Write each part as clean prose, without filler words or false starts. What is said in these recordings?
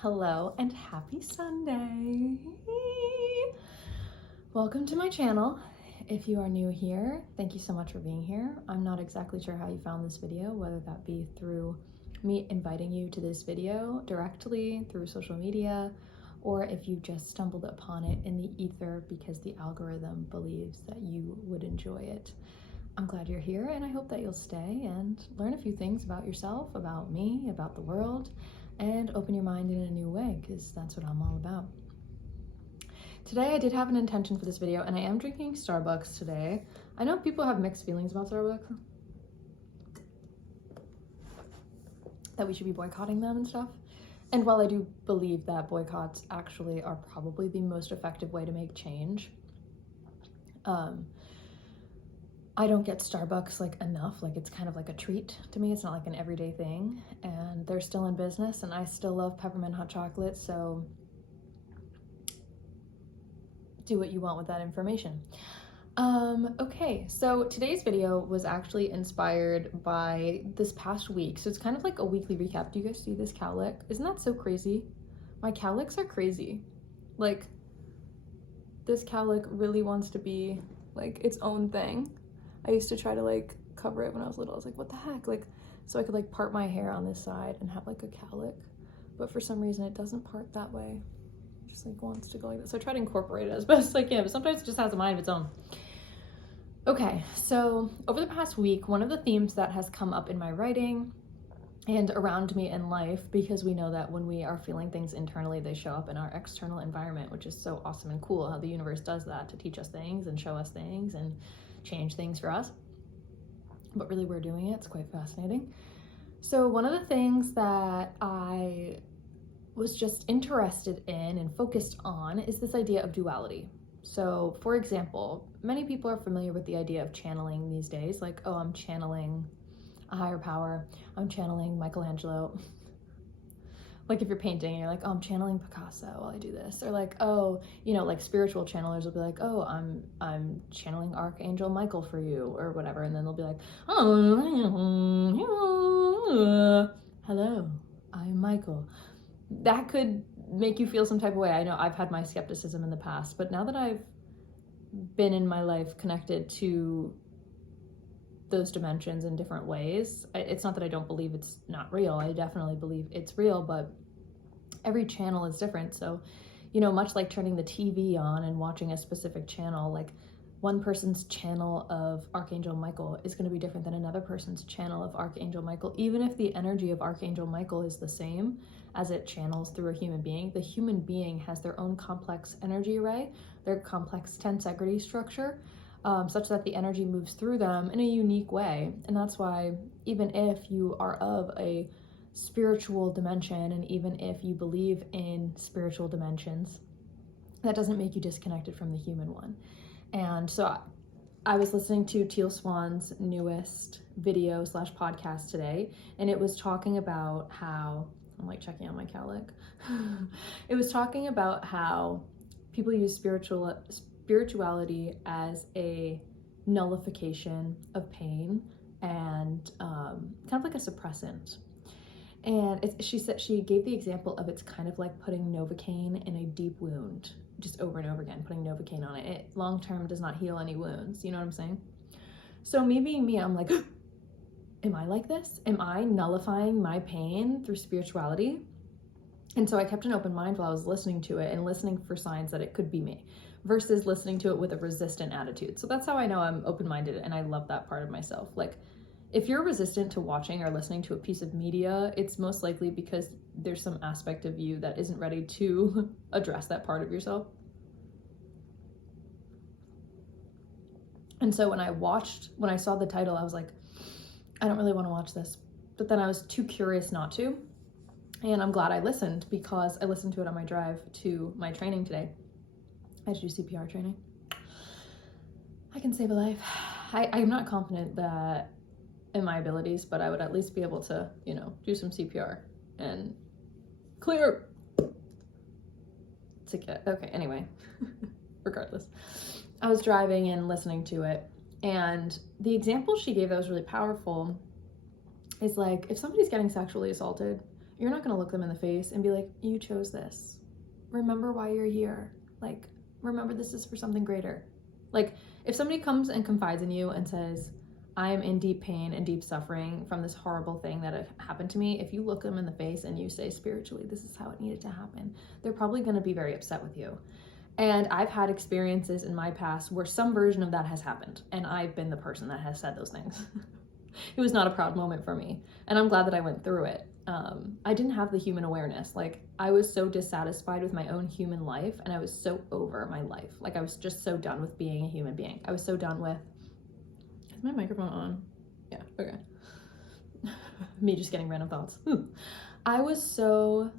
Hello and happy Sunday. Welcome to my channel. If you are new here, thank you so much for being here. I'm not exactly sure how you found this video, whether that be through me inviting you to this video directly through social media, or if you just stumbled upon it in the ether because the algorithm believes that you would enjoy it. I'm glad you're here, and I hope that you'll stay and learn a few things about yourself, about me, about the world, and open your mind in a new way, because that's what I'm all about. Today I did have an intention for this video, and I am drinking Starbucks today. I know people have mixed feelings about Starbucks, that we should be boycotting them and stuff. And while I do believe that boycotts actually are probably the most effective way to make change, I don't get Starbucks enough. It's kind of like a treat to me. It's not like an everyday thing, and they're still in business, and I still love peppermint hot chocolate, so do what you want with that information. Okay, so today's video was actually inspired by this past week. So it's kind of like a weekly recap. Do you guys see this cowlick? Isn't that so crazy? My cowlicks are crazy. This cowlick really wants to be its own thing. I used to try to cover it when I was little. I was like, what the heck? So I could part my hair on this side and have a cowlick, but for some reason it doesn't part that way. It just wants to go like that. So I try to incorporate it as best as I can, but sometimes it just has a mind of its own. Okay, so over the past week, one of the themes that has come up in my writing and around me in life, because we know that when we are feeling things internally, they show up in our external environment, which is so awesome and cool how the universe does that to teach us things and show us things and change things for us. But really, we're doing it. It's quite fascinating. So one of the things that I was just interested in and focused on is this idea of duality. So for example, many people are familiar with the idea of channeling these days, oh, I'm channeling a higher power, I'm channeling Michelangelo. If you're painting and you're oh, I'm channeling Picasso while I do this, or oh, spiritual channelers will be oh, I'm channeling Archangel Michael for you, or whatever, and then they'll be oh, hello, I'm Michael. That could make you feel some type of way. I know I've had my skepticism in the past, but now that I've been in my life connected to those dimensions in different ways, it's not that I don't believe it's not real. I definitely believe it's real, but every channel is different. So, much like turning the TV on and watching a specific channel, one person's channel of Archangel Michael is going to be different than another person's channel of Archangel Michael. Even if the energy of Archangel Michael is the same as it channels through a human being, the human being has their own complex energy array, their complex tensegrity structure, such that the energy moves through them in a unique way. And that's why even if you are of a spiritual dimension, and even if you believe in spiritual dimensions, that doesn't make you disconnected from the human one. And so I was listening to Teal Swan's newest video / podcast today, and it was talking about how, I'm checking on my cowlick. It was talking about how people use spirituality as a nullification of pain and kind of like a suppressant. And she said, she gave the example of it's kind of like putting Novocaine in a deep wound, just over and over again, putting Novocaine on it. It long-term does not heal any wounds, you know what I'm saying? So me being me, I'm am I like this? Am I nullifying my pain through spirituality? And so I kept an open mind while I was listening to it and listening for signs that it could be me, versus listening to it with a resistant attitude. So that's how I know I'm open-minded, and I love that part of myself. If you're resistant to watching or listening to a piece of media, it's most likely because there's some aspect of you that isn't ready to address that part of yourself. And so when I saw the title, I was I don't really want to watch this. But then I was too curious not to. And I'm glad I listened, because I listened to it on my drive to my training today. I had to do CPR training. I can save a life. I'm not confident that in my abilities, but I would at least be able to, do some CPR and clear. Okay, anyway, regardless. I was driving and listening to it, and the example she gave that was really powerful is if somebody's getting sexually assaulted, you're not going to look them in the face and be like, you chose this. Remember why you're here. Like, remember this is for something greater. Like, if somebody comes and confides in you and says, I am in deep pain and deep suffering from this horrible thing that had happened to me, if you look them in the face and you say spiritually, this is how it needed to happen, they're probably going to be very upset with you. And I've had experiences in my past where some version of that has happened, and I've been the person that has said those things. It was not a proud moment for me, and I'm glad that I went through it. I didn't have the human awareness. Like, I was so dissatisfied with my own human life, and I was so over my life. Like, I was just so done with being a human being. I was so done with... Is my microphone on? Yeah, okay. Me just getting random thoughts. I was so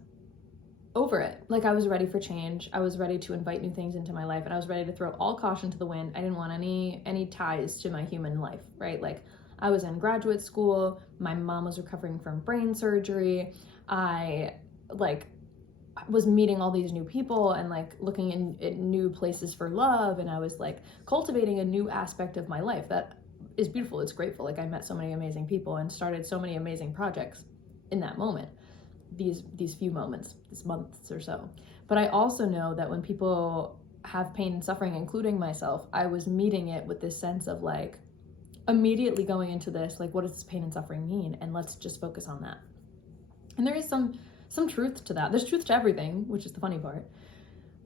over it. Like, I was ready for change. I was ready to invite new things into my life, and I was ready to throw all caution to the wind. I didn't want any ties to my human life, right? Like, I was in graduate school. My mom was recovering from brain surgery. I was meeting all these new people and like looking at new places for love. And I was like cultivating a new aspect of my life that is beautiful. It's grateful. Like, I met so many amazing people and started so many amazing projects in that moment, these few moments, this months or so. But I also know that when people have pain and suffering, including myself, I was meeting it with this sense of like, immediately going into this, like, what does this pain and suffering mean? And let's just focus on that. And there is some truth to that. There's truth to everything, which is the funny part.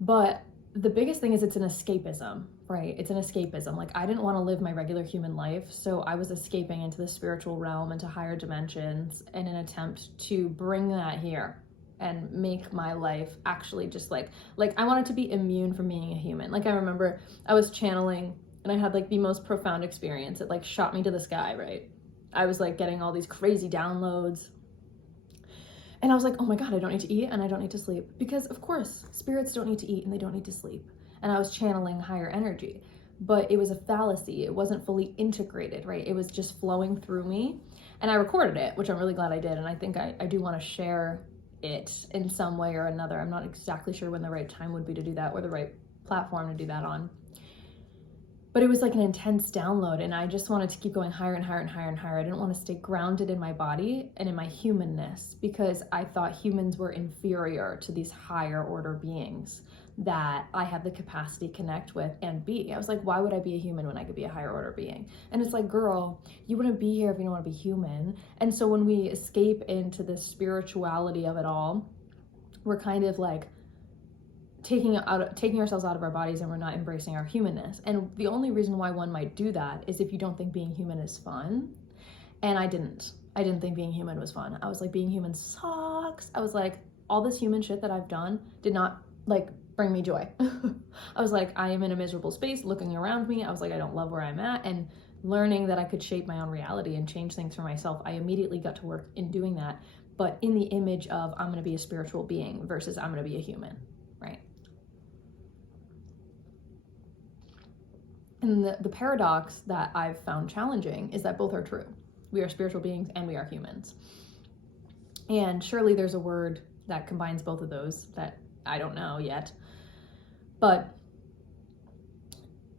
But the biggest thing is it's an escapism, right? It's an escapism. Like, I didn't want to live my regular human life, so I was escaping into the spiritual realm, into higher dimensions, in an attempt to bring that here and make my life actually just like I wanted to be immune from being a human. Like, I remember I was channeling and I had like the most profound experience. It like shot me to the sky, right? I was like getting all these crazy downloads. And I was like, oh my God, I don't need to eat and I don't need to sleep. Because of course, spirits don't need to eat and they don't need to sleep. And I was channeling higher energy. But it was a fallacy. It wasn't fully integrated, right? It was just flowing through me. And I recorded it, which I'm really glad I did. And I think I do want to share it in some way or another. I'm not exactly sure when the right time would be to do that or the right platform to do that on. But it was like an intense download, and I just wanted to keep going higher and higher and higher and higher. I didn't want to stay grounded in my body and in my humanness because I thought humans were inferior to these higher order beings that I have the capacity to connect with and be. I was like, why would I be a human when I could be a higher order being? And it's like, girl, you wouldn't be here if you don't want to be human. And so when we escape into the spirituality of it all, we're kind of like taking ourselves out of our bodies, and we're not embracing our humanness. And the only reason why one might do that is if you don't think being human is fun. And I didn't think being human was fun. I was like, being human sucks. I was like, all this human shit that I've done did not like bring me joy. I was like, I am in a miserable space looking around me. I was like, I don't love where I'm at. And learning that I could shape my own reality and change things for myself, I immediately got to work in doing that, but in the image of I'm going to be a spiritual being versus I'm going to be a human, right? And the paradox that I've found challenging is that both are true. We are spiritual beings and we are humans. And surely there's a word that combines both of those that I don't know yet. But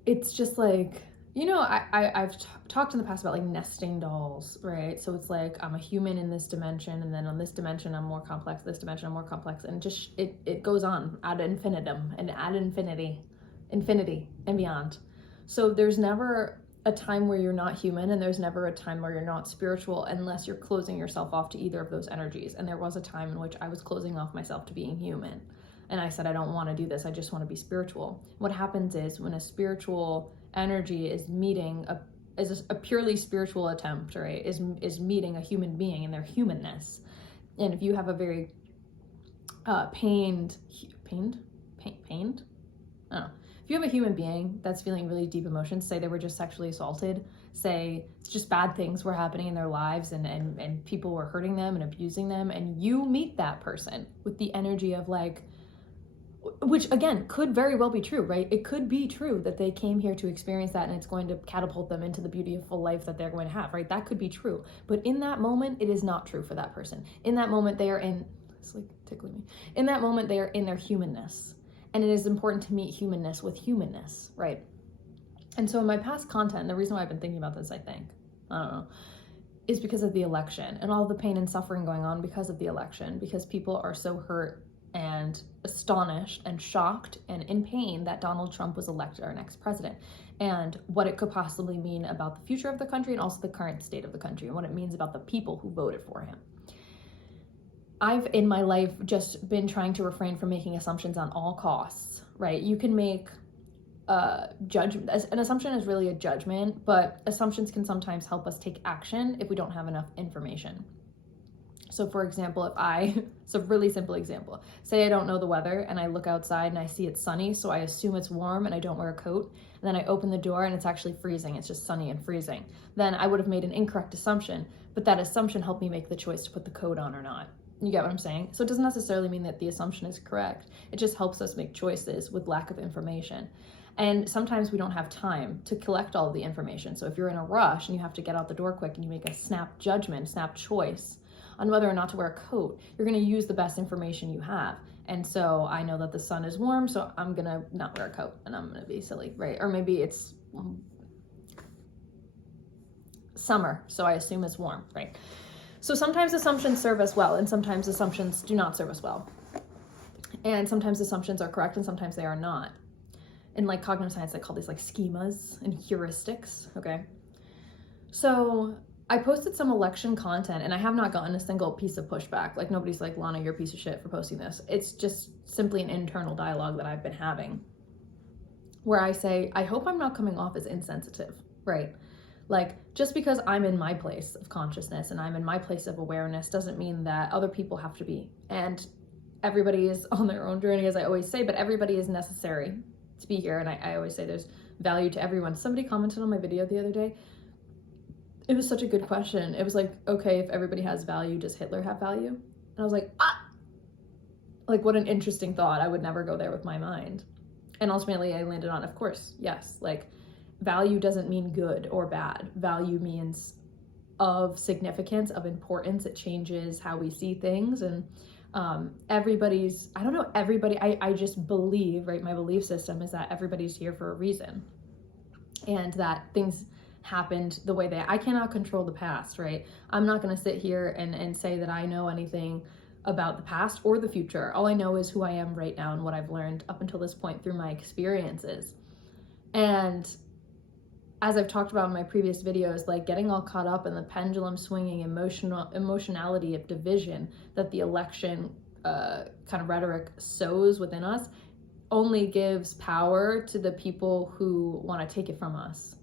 it's just like, you know, I've talked in the past about like nesting dolls, right? So it's like, I'm a human in this dimension, and then on this dimension I'm more complex, this dimension I'm more complex, and just it goes on ad infinitum and ad infinity and beyond. So there's never a time where you're not human, and there's never a time where you're not spiritual unless you're closing yourself off to either of those energies. And there was a time in which I was closing off myself to being human. And I said, I don't want to do this. I just want to be spiritual. What happens is when a spiritual energy is meeting a purely spiritual attempt, right, is meeting a human being in their humanness. And if you have a very pained? I don't know. If you have a human being that's feeling really deep emotions, say they were just sexually assaulted, say just bad things were happening in their lives and people were hurting them and abusing them, and you meet that person with the energy of like, which again could very well be true, right? It could be true that they came here to experience that and it's going to catapult them into the beautiful life that they're going to have, right? That could be true. But in that moment, it is not true for that person. In that moment, they are in, it's like tickling me. In that moment, they are in their humanness. And it is important to meet humanness with humanness, right? And so in my past content, the reason why I've been thinking about this, I don't know, is because of the election and all the pain and suffering going on because of the election, because people are so hurt and astonished and shocked and in pain that Donald Trump was elected our next president, and what it could possibly mean about the future of the country and also the current state of the country and what it means about the people who voted for him. I've in my life just been trying to refrain from making assumptions on all costs, right? You can make judgment. An assumption is really a judgment, but assumptions can sometimes help us take action if we don't have enough information. So for example, it's a really simple example. Say I don't know the weather and I look outside and I see it's sunny, so I assume it's warm and I don't wear a coat. And then I open the door and it's actually freezing. It's just sunny and freezing. Then I would have made an incorrect assumption, but that assumption helped me make the choice to put the coat on or not. You get what I'm saying? So it doesn't necessarily mean that the assumption is correct. It just helps us make choices with lack of information. And sometimes we don't have time to collect all of the information. So if you're in a rush and you have to get out the door quick and you make a snap judgment, snap choice on whether or not to wear a coat, you're going to use the best information you have. And so I know that the sun is warm, so I'm going to not wear a coat and I'm going to be silly, right? Or maybe it's summer, so I assume it's warm, right? So sometimes assumptions serve us well and sometimes assumptions do not serve us well. And sometimes assumptions are correct and sometimes they are not. In like cognitive science, they call these like schemas and heuristics, okay? So I posted some election content and I have not gotten a single piece of pushback. Like nobody's like, Lana, you're a piece of shit for posting this. It's just simply an internal dialogue that I've been having where I say, I hope I'm not coming off as insensitive, right? Like just because I'm in my place of consciousness and I'm in my place of awareness doesn't mean that other people have to be. And everybody is on their own journey, as I always say, but everybody is necessary to be here. And I always say there's value to everyone. Somebody commented on my video the other day. It was such a good question. It was like, okay, if everybody has value, does Hitler have value? And I was like, like what an interesting thought. I would never go there with my mind. And ultimately I landed on, of course, yes, like value doesn't mean good or bad. Value means of significance, of importance. It changes how we see things. And I just believe, right? My belief system is that everybody's here for a reason and that things happened the way I cannot control the past, right? I'm not going to sit here and say that I know anything about the past or the future. All I know is who I am right now and what I've learned up until this point through my experiences. And as I've talked about in my previous videos, like getting all caught up in the pendulum swinging emotionality of division that the election kind of rhetoric sows within us only gives power to the people who want to take it from us.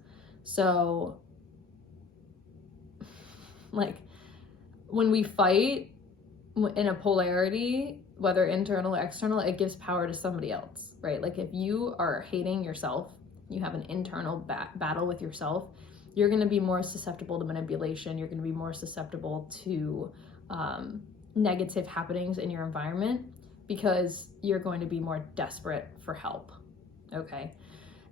So like when we fight in a polarity, whether internal or external, it gives power to somebody else, right? Like if you are hating yourself, you have an internal battle with yourself, you're going to be more susceptible to manipulation. You're going to be more susceptible to negative happenings in your environment because you're going to be more desperate for help, okay?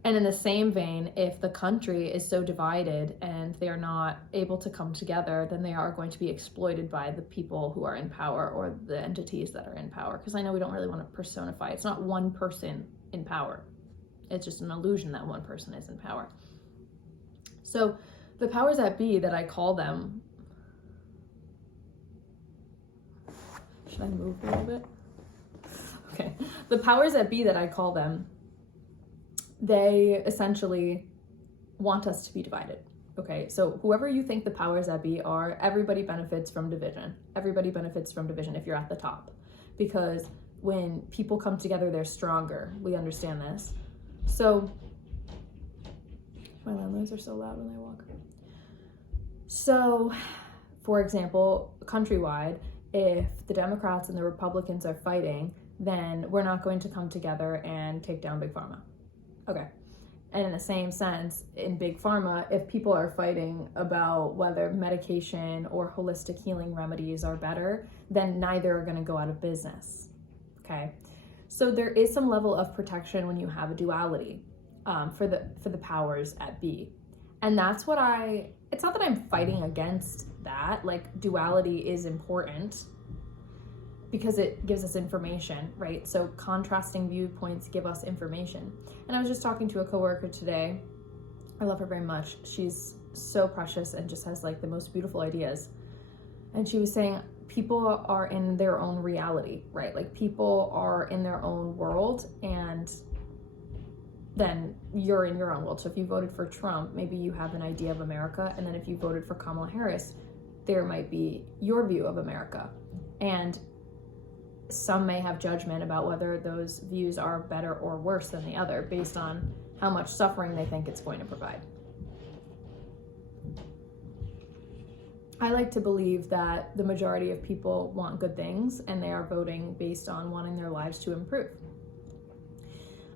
And in the same vein, if the country is so divided and they are not able to come together, then they are going to be exploited by the people who are in power or the entities that are in power. Because I know we don't really want to personify. It's not one person in power. It's just an illusion that one person is in power. So the powers that be that I call them, should I move a little bit? Okay. The powers that be that I call them, they essentially want us to be divided. Okay, so whoever you think the powers that be are, everybody benefits from division. Everybody benefits from division if you're at the top. Because when people come together, they're stronger. We understand this. So, my landlords are so loud when they walk. So, for example, countrywide, if the Democrats and the Republicans are fighting, then we're not going to come together and take down Big Pharma. Okay. And in the same sense, in Big Pharma, if people are fighting about whether medication or holistic healing remedies are better, then neither are going to go out of business. Okay. So there is some level of protection when you have a duality for the powers at be. And that's what it's not that I'm fighting against that. Like duality is important because it gives us information, right? So contrasting viewpoints give us information. And I was just talking to a coworker today. I love her very much. She's so precious and just has like the most beautiful ideas. And she was saying people are in their own reality, right? Like people are in their own world, and then you're in your own world. So if you voted for Trump, maybe you have an idea of America, and then if you voted for Kamala Harris, there might be your view of America. And some may have judgment about whether those views are better or worse than the other based on how much suffering they think it's going to provide. I like to believe that the majority of people want good things, and they are voting based on wanting their lives to improve.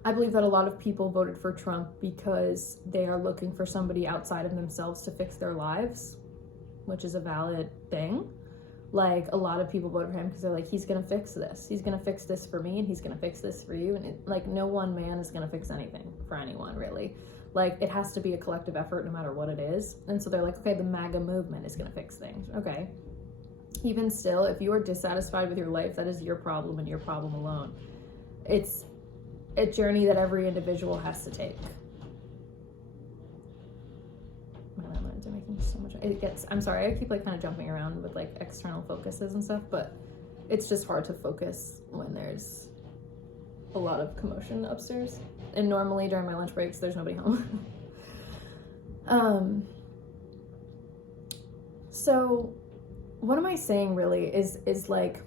I believe that a lot of people voted for Trump because they are looking for somebody outside of themselves to fix their lives, which is a valid thing. Like, a lot of people voted for him because they're like, he's gonna fix this. He's gonna fix this for me, and he's gonna fix this for you. And like, no one man is gonna fix anything for anyone, really. Like, it has to be a collective effort no matter what it is. And so they're like, okay, the MAGA movement is gonna fix things. Okay. Even still, if you are dissatisfied with your life, that is your problem and your problem alone. It's a journey that every individual has to take. My landlines are making so much. I'm sorry, I keep like kind of jumping around with like external focuses and stuff, but it's just hard to focus when there's a lot of commotion upstairs. And normally during my lunch breaks, there's nobody home. So what am I saying really is like,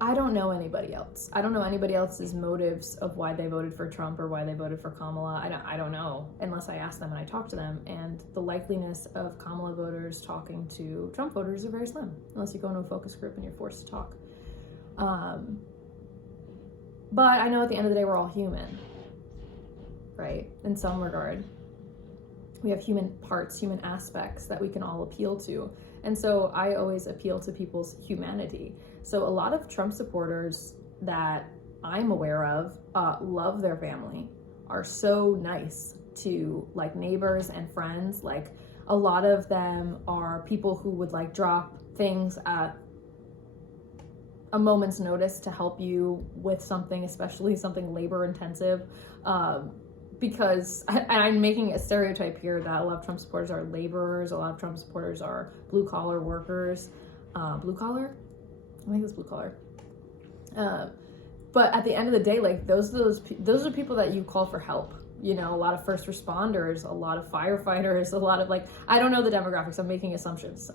I don't know anybody else. I don't know anybody else's motives of why they voted for Trump or why they voted for Kamala. I don't know unless I ask them and I talk to them. And the likeliness of Kamala voters talking to Trump voters are very slim, unless you go into a focus group and you're forced to talk. But I know at the end of the day, we're all human, right? In some regard. We have human parts, human aspects that we can all appeal to. And so I always appeal to people's humanity. So a lot of Trump supporters that I'm aware of love their family, are so nice to like neighbors and friends. Like, a lot of them are people who would like drop things at a moment's notice to help you with something, especially something labor intensive. Because I'm making a stereotype here that a lot of Trump supporters are laborers, a lot of Trump supporters are blue collar workers. Blue collar? I think it's blue collar. But at the end of the day, like those are people that you call for help. You know, a lot of first responders, a lot of firefighters, a lot of like, I don't know the demographics. I'm making assumptions.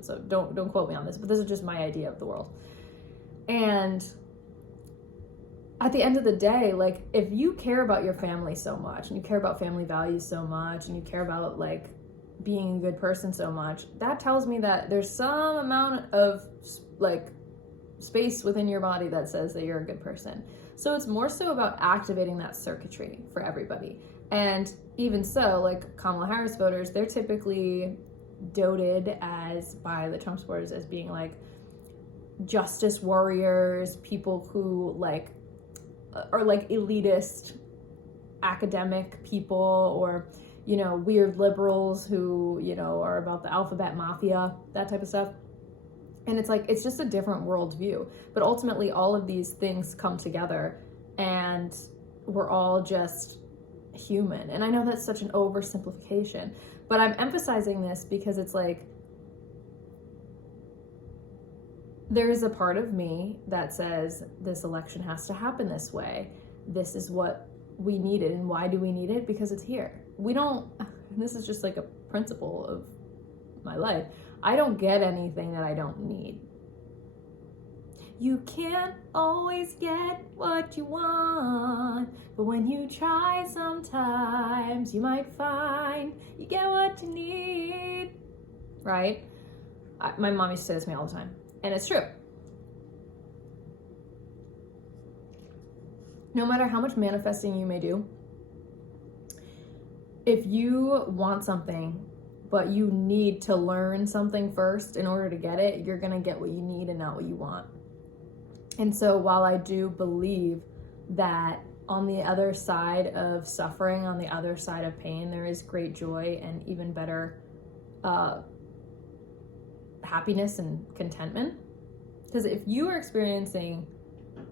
So don't quote me on this, but this is just my idea of the world. And at the end of the day, like, if you care about your family so much, and you care about family values so much, and you care about like being a good person so much, that tells me that there's some amount of like space within your body that says that you're a good person. So it's more so about activating that circuitry for everybody. And even so, like Kamala Harris voters, they're typically doted as by the Trump supporters as being like justice warriors, people who like are like elitist academic people, or, you know, weird liberals who, you know, are about the alphabet mafia, that type of stuff. And it's like, it's just a different worldview. But ultimately, all of these things come together, and we're all just human. And I know that's such an oversimplification, but I'm emphasizing this because it's like, there is a part of me that says this election has to happen this way. This is what we needed. And why do we need it? Because it's here. We don't, this is just like a principle of my life. I don't get anything that I don't need. You can't always get what you want, but when you try sometimes, you might find you get what you need, right? My mom used to say this to me all the time. And it's true. No matter how much manifesting you may do, if you want something, but you need to learn something first in order to get it, you're going to get what you need and not what you want. And so while I do believe that on the other side of suffering, on the other side of pain, there is great joy and even better happiness and contentment. Because if you are experiencing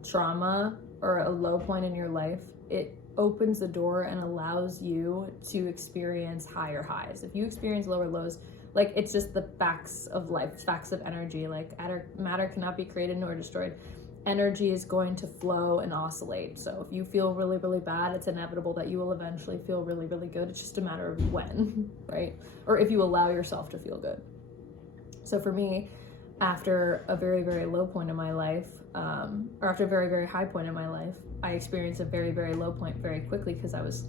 trauma or a low point in your life, it opens the door and allows you to experience higher highs. If you experience lower lows, like, it's just the facts of life, facts of energy. Like, matter cannot be created nor destroyed. Energy is going to flow and oscillate. So if you feel really, really bad, it's inevitable that you will eventually feel really, really good. It's just a matter of when, right? Or if you allow yourself to feel good. So for me, after a very, very low point in my life, or after a very, very high point in my life, I experienced a very, very low point very quickly because I was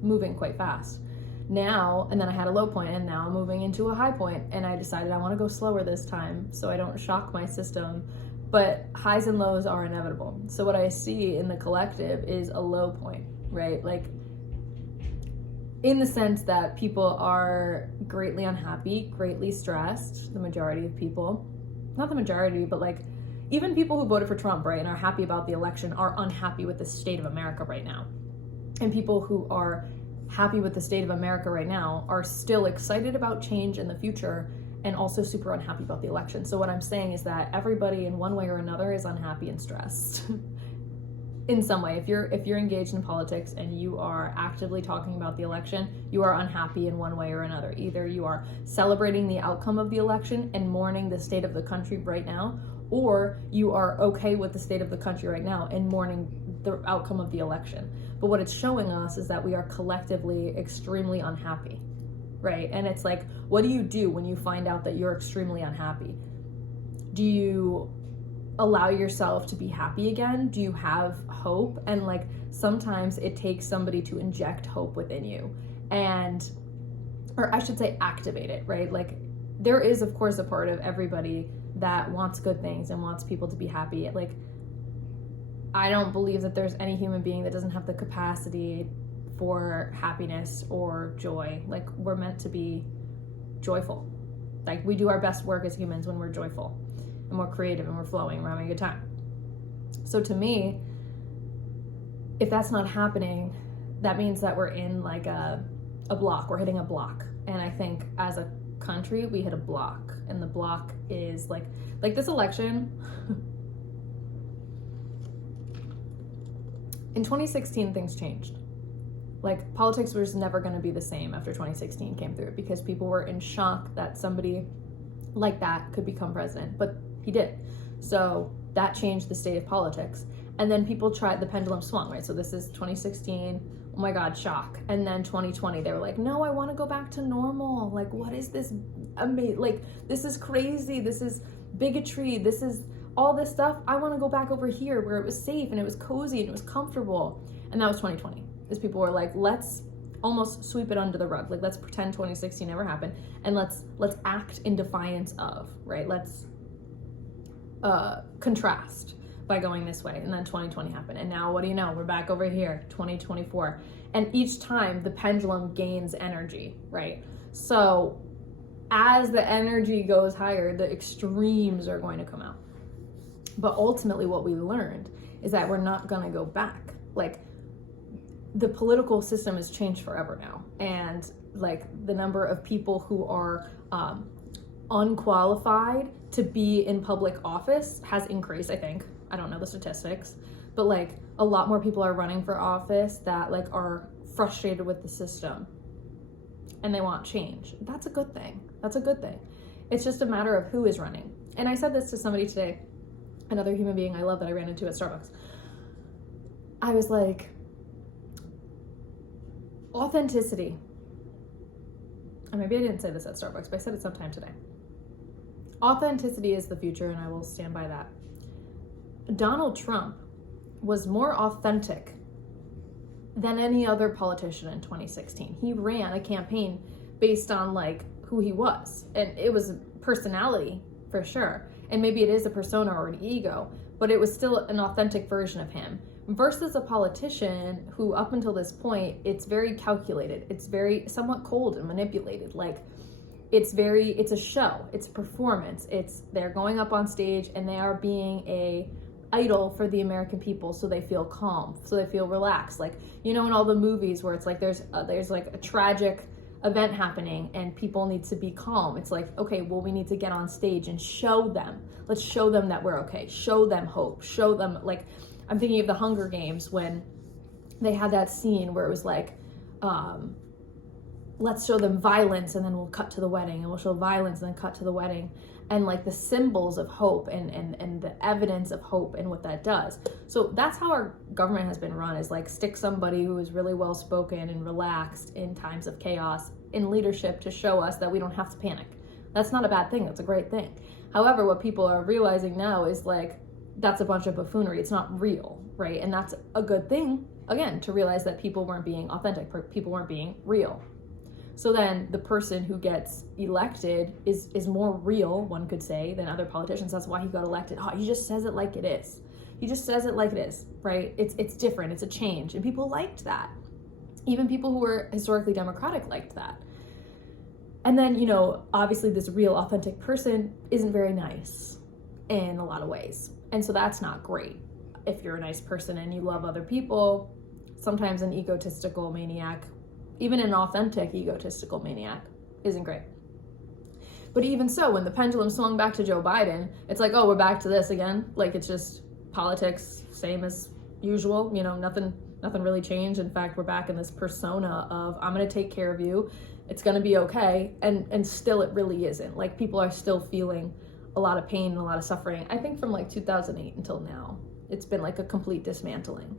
moving quite fast. Now, and then I had a low point, and now I'm moving into a high point, and I decided I want to go slower this time so I don't shock my system. But highs and lows are inevitable. So what I see in the collective is a low point, right? Like, in the sense that people are greatly unhappy, greatly stressed, the majority of people. Not the majority, but like, even people who voted for Trump, right, and are happy about the election are unhappy with the state of America right now. And people who are happy with the state of America right now are still excited about change in the future and also super unhappy about the election. So what I'm saying is that everybody in one way or another is unhappy and stressed. In some way, if you're engaged in politics and you are actively talking about the election, you are unhappy in one way or another. Either you are celebrating the outcome of the election and mourning the state of the country right now, or you are okay with the state of the country right now and mourning the outcome of the election. But what it's showing us is that we are collectively extremely unhappy, right? And it's like, what do you do when you find out that you're extremely unhappy? Do you allow yourself to be happy again? Do you have hope? And like, sometimes it takes somebody to inject hope within you, and, or I should say activate it, right? Like, there is of course a part of everybody that wants good things and wants people to be happy. Like, I don't believe that there's any human being that doesn't have the capacity for happiness or joy. Like, we're meant to be joyful. Like, we do our best work as humans when we're joyful and we're creative and we're flowing, we're having a good time. So to me, if that's not happening, that means that we're in like a block, we're hitting a block. And I think as a country, we hit a block, and the block is like this election. In 2016, things changed. Like, politics was never going to be the same after 2016 came through, because people were in shock that somebody like that could become president, but he did. So that changed the state of politics. And then people tried, the pendulum swung, right? So this is 2016, oh my God, shock. And then 2020, they were like, no, I want to go back to normal. Like, what is this? Like, this is crazy. This is bigotry. This is all this stuff. I want to go back over here where it was safe and it was cozy and it was comfortable. And that was 2020. As people were like, let's almost sweep it under the rug. Like, let's pretend 2016 never happened, and let's act in defiance of, right? Let's contrast by going this way. And then 2020 happened. And now what do you know? We're back over here, 2024. And each time the pendulum gains energy, right? So as the energy goes higher, the extremes are going to come out. But ultimately what we learned is that we're not going to go back. Like, the political system has changed forever now. And like, the number of people who are unqualified to be in public office has increased, I think. I don't know the statistics, but like, a lot more people are running for office that like are frustrated with the system and they want change. That's a good thing. That's a good thing. It's just a matter of who is running. And I said this to somebody today, another human being I love that I ran into at Starbucks. I was like, authenticity. And maybe I didn't say this at Starbucks, but I said it sometime today. Authenticity is the future, and I will stand by that. Donald Trump was more authentic than any other politician in 2016. He ran a campaign based on like who he was, and it was personality for sure. And maybe it is a persona or an ego, but it was still an authentic version of him, versus a politician who up until this point, it's very calculated. It's very somewhat cold and manipulated. Like, it's a show, it's a performance. They're going up on stage and they are being a idol for the American people, so they feel calm, so they feel relaxed. Like, you know, in all the movies where it's like there's like a tragic event happening and people need to be calm. It's like, okay, well, we need to get on stage and show them. Let's show them that we're okay. Show them hope. Show them, like, I'm thinking of the Hunger Games when they had that scene where it was like, let's show them violence and then we'll cut to the wedding, and we'll show violence and then cut to the wedding, and like the symbols of hope and the evidence of hope and what that does. So that's how our government has been run, is like stick somebody who is really well spoken and relaxed in times of chaos in leadership to show us that we don't have to panic. That's not a bad thing, that's a great thing. However, what people are realizing now is like, that's a bunch of buffoonery, it's not real, right? And that's a good thing, again, to realize that people weren't being authentic, people weren't being real. So then the person who gets elected is more real, one could say, than other politicians. That's why he got elected. Oh, he just says it like it is. He just says it like it is, right? It's different, it's a change. And people liked that. Even people who were historically democratic liked that. And then, you know, obviously this real authentic person isn't very nice in a lot of ways. And so that's not great. If you're a nice person and you love other people, sometimes an egotistical maniac, even an authentic egotistical maniac, isn't great. But even so, when the pendulum swung back to Joe Biden, it's like, oh, we're back to this again. Like, it's just politics, same as usual. You know, nothing really changed. In fact, we're back in this persona of, I'm going to take care of you. It's going to be okay. And still it really isn't. Like, people are still feeling a lot of pain and a lot of suffering. I think from like 2008 until now, it's been like a complete dismantling.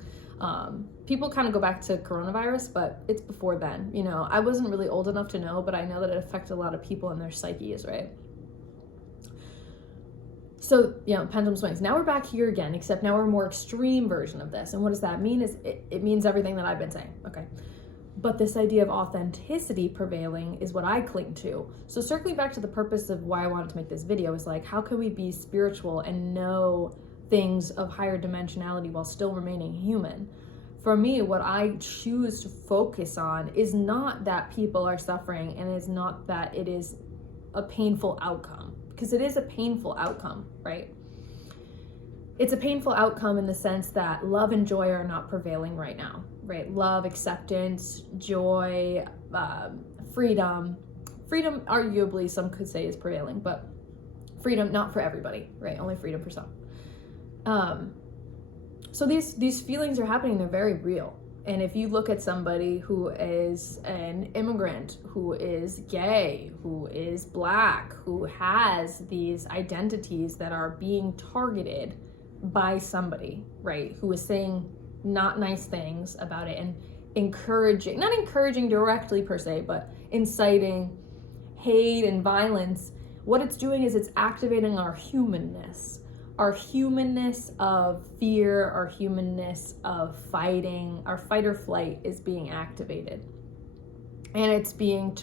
People kind of go back to coronavirus, but it's before then. You know, I wasn't really old enough to know, but I know that it affected a lot of people and their psyches, right? So, you know, pendulum swings. Now we're back here again, except now we're a more extreme version of this. And what does that mean? Is it means everything that I've been saying, okay? But this idea of authenticity prevailing is what I cling to. So circling back to the purpose of why I wanted to make this video is like, how can we be spiritual and know things of higher dimensionality while still remaining human? For me, what I choose to focus on is not that people are suffering, and it's not that it is a painful outcome, because it is a painful outcome, right? It's a painful outcome in the sense that love and joy are not prevailing right now, right? Love, acceptance, joy, freedom. Freedom, arguably, some could say is prevailing, but freedom, not for everybody, right? Only freedom for some. So these feelings are happening, they're very real. And if you look at somebody who is an immigrant, who is gay, who is black, who has these identities that are being targeted by somebody, right, who is saying not nice things about it and encouraging, not encouraging directly per se, but inciting hate and violence, what it's doing is it's activating our humanness. Our humanness of fear, our humanness of fighting, our fight or flight is being activated. And it's being,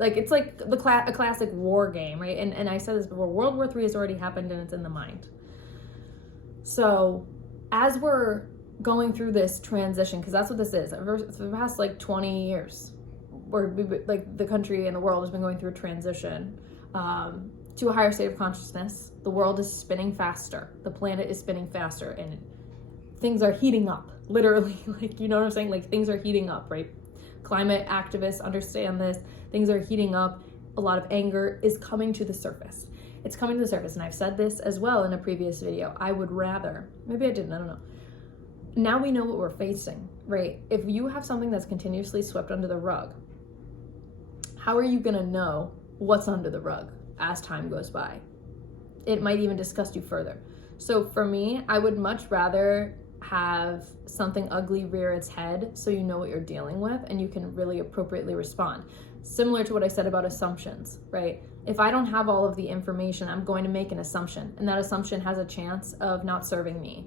it's like a classic war game, right? And I said this before, World War III has already happened and it's in the mind. So as we're going through this transition, because that's what this is, for the past 20 years, where the country and the world has been going through a transition, to a higher state of consciousness. The world is spinning faster. The planet is spinning faster, and things are heating up, literally. You know what I'm saying? Things are heating up, right? Climate activists understand this. Things are heating up. A lot of anger is coming to the surface. It's coming to the surface, and I've said this as well in a previous video. I would rather, maybe I didn't, I don't know. Now we know what we're facing, right? If you have something that's continuously swept under the rug, how are you gonna know what's under the rug as time goes by? It might even disgust you further. So for me, I would much rather have something ugly rear its head so you know what you're dealing with and you can really appropriately respond. Similar to what I said about assumptions, right? If I don't have all of the information, I'm going to make an assumption, and that assumption has a chance of not serving me.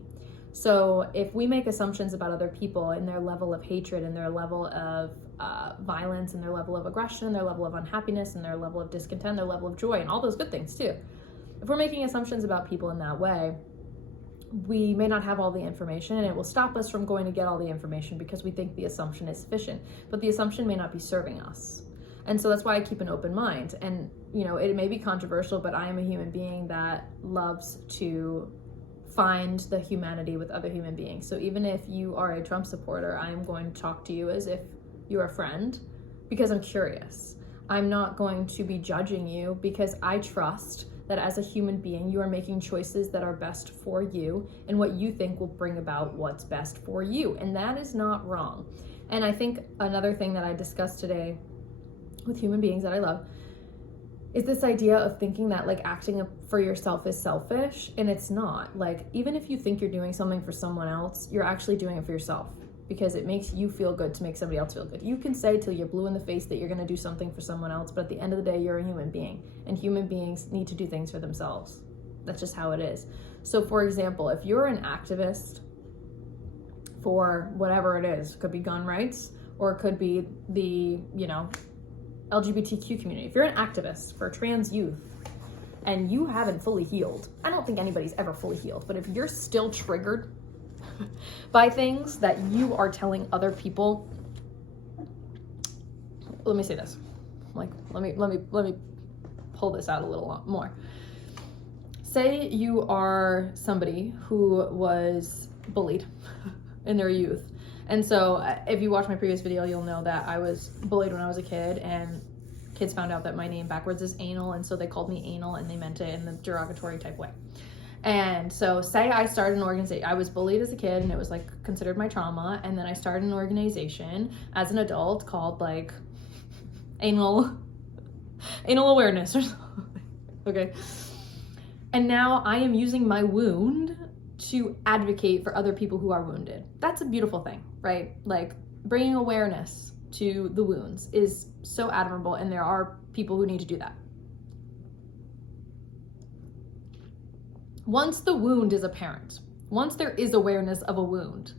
So if we make assumptions about other people and their level of hatred and their level of violence and their level of aggression and their level of unhappiness and their level of discontent, their level of joy, and all those good things too. If we're making assumptions about people in that way, we may not have all the information, and it will stop us from going to get all the information because we think the assumption is sufficient, but the assumption may not be serving us. And so that's why I keep an open mind. And, you know, it may be controversial, but I am a human being that loves to find the humanity with other human beings. So even if you are a Trump supporter, I'm going to talk to you as if you're a friend because I'm curious. I'm not going to be judging you because I trust that as a human being, you are making choices that are best for you and what you think will bring about what's best for you. And that is not wrong. And I think another thing that I discussed today with human beings that I love is this idea of thinking that like acting for yourself is selfish, and it's not. Like, even if you think you're doing something for someone else, you're actually doing it for yourself, because it makes you feel good to make somebody else feel good. You can say till you're blue in the face that you're going to do something for someone else, but at the end of the day, you're a human being, and human beings need to do things for themselves. That's just how it is. So for example, if you're an activist for whatever it is, it could be gun rights, or it could be the, LGBTQ community. If you're an activist for trans youth and you haven't fully healed, I don't think anybody's ever fully healed, but if you're still triggered by things that you are telling other people, let me say this, like, let me pull this out a little more. Say you are somebody who was bullied in their youth. And so if you watch my previous video, you'll know that I was bullied when I was a kid, and kids found out that my name backwards is anal, and so they called me anal, and they meant it in the derogatory type way. And so say I started an organization, I was bullied as a kid, and it was like considered my trauma, and then I started an organization as an adult called like anal awareness or something. Okay. And now I am using my wound to advocate for other people who are wounded. That's a beautiful thing, right? Like, bringing awareness to the wounds is so admirable, and there are people who need to do that. Once the wound is apparent, once there is awareness of a wound,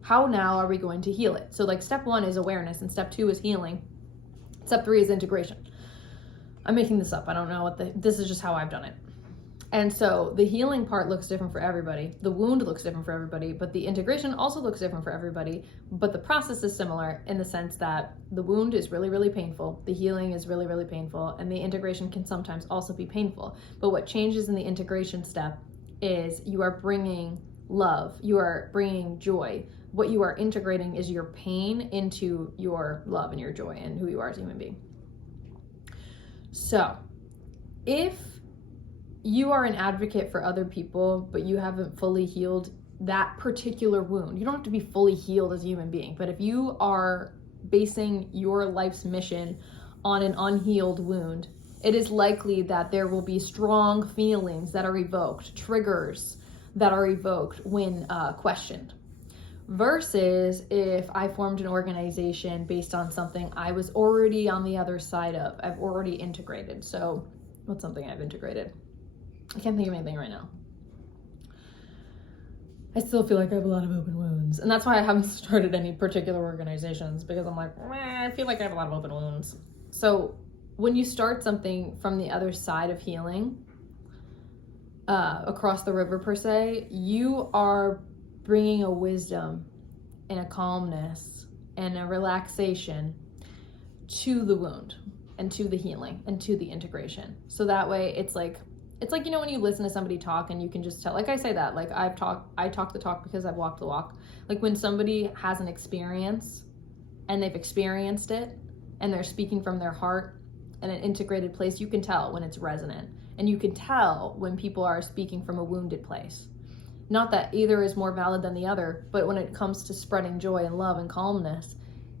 how now are we going to heal it? So like, step 1 is awareness, and step 2 is healing. Step 3 is integration. I'm making this up. I don't know this is just how I've done it. And so the healing part looks different for everybody. The wound looks different for everybody, but the integration also looks different for everybody. But the process is similar in the sense that the wound is really, really painful. The healing is really, really painful. And the integration can sometimes also be painful. But what changes in the integration step is you are bringing love. You are bringing joy. What you are integrating is your pain into your love and your joy and who you are as a human being. So if you are an advocate for other people, but you haven't fully healed that particular wound, you don't have to be fully healed as a human being, but if you are basing your life's mission on an unhealed wound, it is likely that there will be strong feelings that are evoked, triggers that are evoked when questioned. Versus if I formed an organization based on something I was already on the other side of, I've already integrated. So what's something I've integrated? I can't think of anything right now. I still feel like I have a lot of open wounds. And that's why I haven't started any particular organizations, because I'm like, I feel like I have a lot of open wounds. So when you start something from the other side of healing, across the river per se, you are bringing a wisdom and a calmness and a relaxation to the wound and to the healing and to the integration. So that way it's like, when you listen to somebody talk and you can just tell, like I say that, like I talk the talk because I've walked the walk. Like when somebody has an experience and they've experienced it and they're speaking from their heart in an integrated place, you can tell when it's resonant, and you can tell when people are speaking from a wounded place. Not that either is more valid than the other, but when it comes to spreading joy and love and calmness,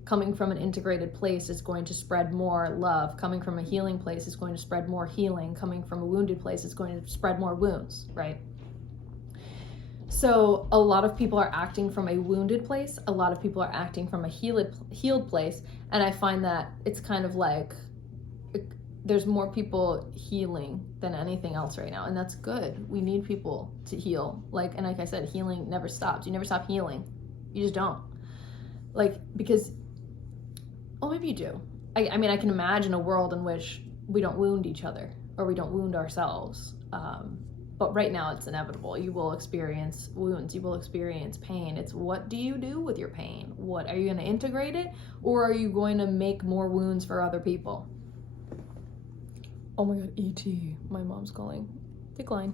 coming from an integrated place is going to spread more love. Coming from a healing place is going to spread more healing. Coming from a wounded place is going to spread more wounds, right? So a lot of people are acting from a wounded place. A lot of people are acting from a healed place. And I find that it's kind of like there's more people healing than anything else right now. And that's good. We need people to heal. And like I said, healing never stops. You never stop healing. You just don't. Because maybe you do. I mean, I can imagine a world in which we don't wound each other or we don't wound ourselves. But right now it's inevitable. You will experience wounds. You will experience pain. It's what do you do with your pain? What are you going to integrate it, or are you going to make more wounds for other people? Oh my God, ET, my mom's calling. Decline.